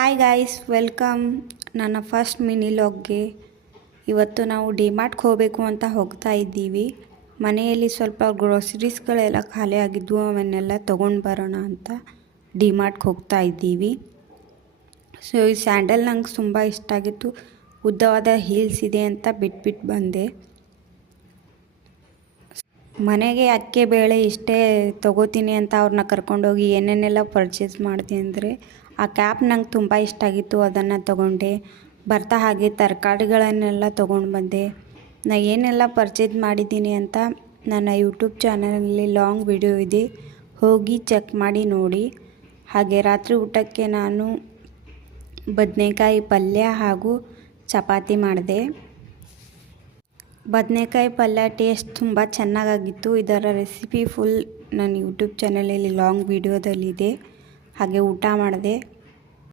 Hi guys, welcome ನನ್ನ first mini ಲಾಗ್ಗೆ. ಇವತ್ತು ನಾವು ಡಿಮಾರ್ಟ್ಗೆ ಹೋಗಬೇಕು ಅಂತ ಹೋಗ್ತಾ ಇದ್ದೀವಿ. ಮನೆಯಲ್ಲಿ ಸ್ವಲ್ಪ ಗ್ರೋಸರೀಸ್ಗಳೆಲ್ಲ ಖಾಲಿ ಆಗಿದ್ವು, ಅವನ್ನೆಲ್ಲ ತೊಗೊಂಡು ಬರೋಣ ಅಂತ ಡಿಮಾರ್ಟ್ಗೆ ಹೋಗ್ತಾ ಇದ್ದೀವಿ. ಸೊ ಈ ಸ್ಯಾಂಡಲ್ ನಂಗೆ ತುಂಬ ಇಷ್ಟ ಆಗಿತ್ತು, ಉದ್ದವಾದ ಹೀಲ್ಸ್ ಇದೆ ಅಂತ ಬಿಟ್ಬಿಟ್ಟು ಬಂದೆ. ಮನೆಗೆ ಅಕ್ಕಿ ಬೇಳೆ ಇಷ್ಟೇ ತೊಗೋತೀನಿ ಅಂತ ಅವ್ರನ್ನ ಕರ್ಕೊಂಡೋಗಿ ಏನೇನೆಲ್ಲ ಪರ್ಚೇಸ್ ಮಾಡಿದೆ ಅಂದರೆ, ಆ ಕ್ಯಾಪ್ ನಂಗೆ ತುಂಬ ಇಷ್ಟ ಆಗಿತ್ತು, ಅದನ್ನು ತೊಗೊಂಡೆ. ಬರ್ತಾ ಹಾಗೆ ತರಕಾರಿಗಳನ್ನೆಲ್ಲ ತೊಗೊಂಡು ಬಂದೆ. ನಾನು ಏನೆಲ್ಲ ಪರ್ಚೇಸ್ ಮಾಡಿದ್ದೀನಿ ಅಂತ ನನ್ನ ಯೂಟ್ಯೂಬ್ ಚಾನಲಲ್ಲಿ ಲಾಂಗ್ ವಿಡಿಯೋ ಇದೆ, ಹೋಗಿ ಚೆಕ್ ಮಾಡಿ ನೋಡಿ. ಹಾಗೆ ರಾತ್ರಿ ಊಟಕ್ಕೆ ನಾನು ಬದನೆಕಾಯಿ ಪಲ್ಯ ಹಾಗೂ ಚಪಾತಿ ಮಾಡಿದೆ. ಬದನೆಕಾಯಿ ಪಲ್ಯ ಟೇಸ್ಟ್ ತುಂಬ ಚೆನ್ನಾಗಾಗಿತ್ತು. ಇದರ ರೆಸಿಪಿ ಫುಲ್ ನನ್ನ ಯೂಟ್ಯೂಬ್ ಚಾನಲಲ್ಲಿ ಲಾಂಗ್ ವಿಡಿಯೋದಲ್ಲಿದೆ. ಹಾಗೆ ಊಟ ಮಾಡಿದೆ.